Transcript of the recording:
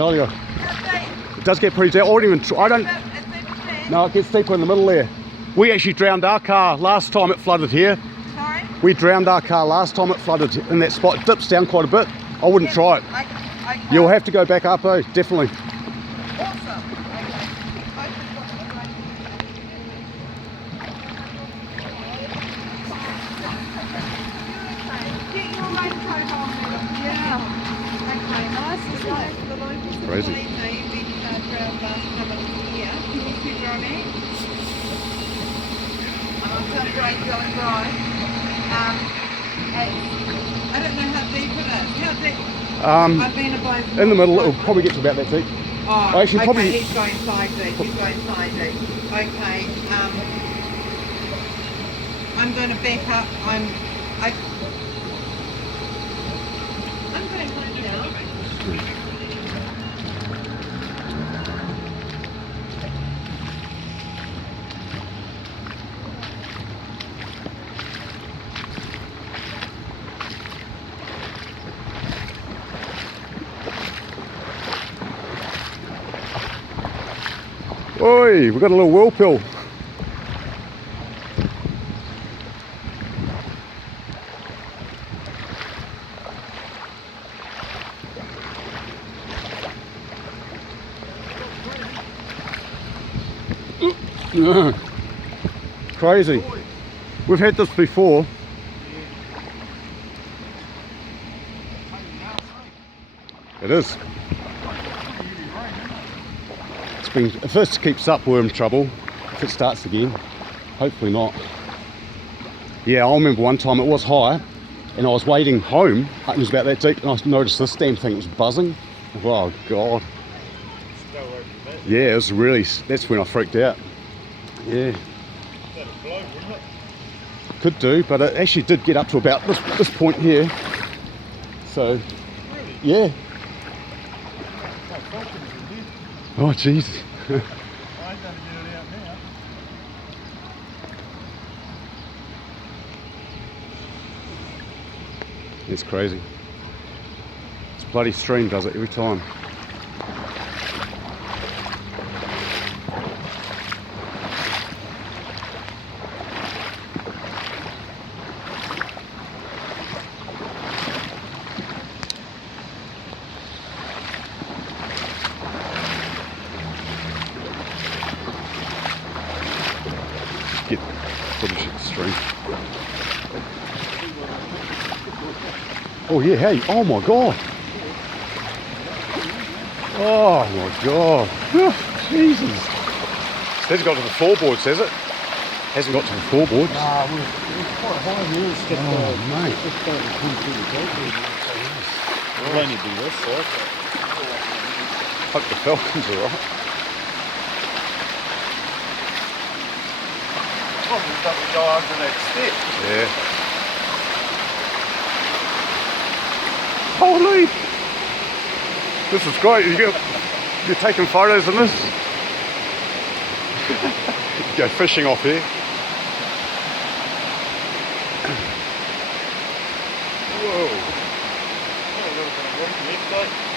tell you. It does get pretty deep. I don't. No, it gets deeper in the middle there. We actually drowned our car last time it flooded here. Sorry? We drowned our car last time it flooded in that spot. It dips down quite a bit. I wouldn't try it. Okay. You'll have to go back up, though, definitely. Awesome. Get your raincoat on, madam. Yeah. Okay, nice and slow for the locals. Crazy. You've been drowned last time I was here. Can you see where I'm at? I'm on Sunbrae, going right. I don't know how deep it is. How deep? I've been above In the middle, it'll probably get to about that deep. Oh, Actually, okay, probably. he's going 5 deep. He's going 5 deep. Okay. I'm going to back up. I'm going home now. Oi, we've got a little whirlpool. Crazy. We've had this before. It is. If this keeps up, we're in trouble. If it starts again, hopefully not. Yeah, I remember one time it was high and I was wading home and it was about that deep and I noticed this damn thing was buzzing. Oh God. Yeah, it was really, that's when I freaked out. Yeah. Could do, but it actually did get up to about this point here. So, yeah. Oh Jesus. I ain't gonna get it out now. It's crazy. This bloody stream does it every time. Get footage of the stream. Oh yeah, hey, oh my God. Oh my God. Oh, Jesus. It hasn't got to the floorboards, has it? Hasn't got to the floorboards. Nah, we're quite high here. It's just, mate. It's just starting to come through the gate. It'll only be this side. Hope the falcon's alright. Probably doesn't go under that step. Yeah. Holy! This is great. You're taking photos of this? Go fishing off here. Whoa. A little bit of wind,